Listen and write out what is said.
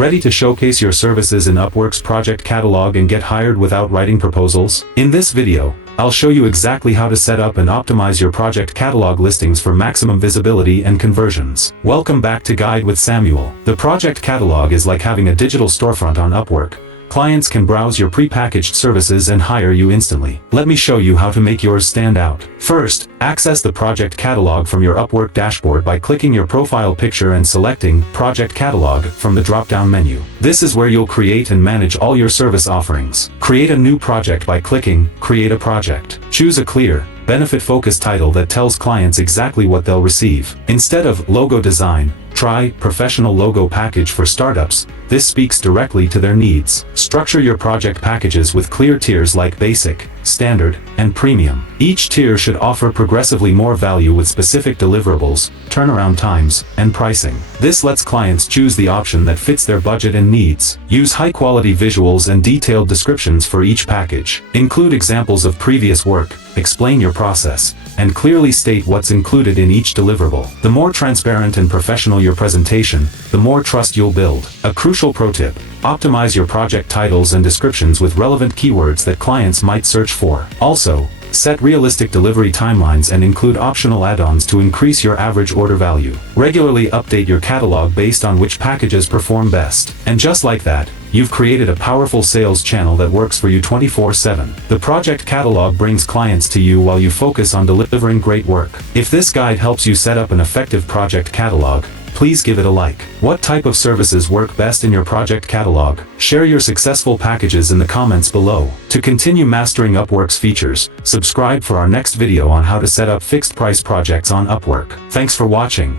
Ready to showcase your services in Upwork's project catalog and get hired without writing proposals? In this video, I'll show you exactly how to set up and optimize your project catalog listings for maximum visibility and conversions. Welcome back to Guide with Samuel. The project catalog is like having a digital storefront on Upwork. Clients can browse your pre-packaged services and hire you instantly. Let me show you how to make yours stand out. First, access the project catalog from your Upwork dashboard by clicking your profile picture and selecting Project Catalog from the drop-down menu. This is where you'll create and manage all your service offerings. Create a new project by clicking Create a Project. Choose a clear, benefit-focused title that tells clients exactly what they'll receive. Instead of Logo Design, try Professional Logo Package for startups. This speaks directly to their needs. Structure your project packages with clear tiers like Basic, Standard, and Premium. Each tier should offer progressively more value with specific deliverables, turnaround times, and pricing. This lets clients choose the option that fits their budget and needs. Use high-quality visuals and detailed descriptions for each package. Include examples of previous work, explain your process, and clearly state what's included in each deliverable. The more transparent and professional your presentation, the more trust you'll build. A crucial pro tip: optimize your project titles and descriptions with relevant keywords that clients might search for. Also, set realistic delivery timelines and include optional add-ons to increase your average order value. Regularly update your catalog based on which packages perform best. And just like that, you've created a powerful sales channel that works for you 24/7. The project catalog brings clients to you while you focus on delivering great work. If this guide helps you set up an effective project catalog, please give it a like. What type of services work best in your project catalog? Share your successful packages in the comments below. To continue mastering Upwork's features, subscribe for our next video on how to set up fixed-price projects on Upwork. Thanks for watching.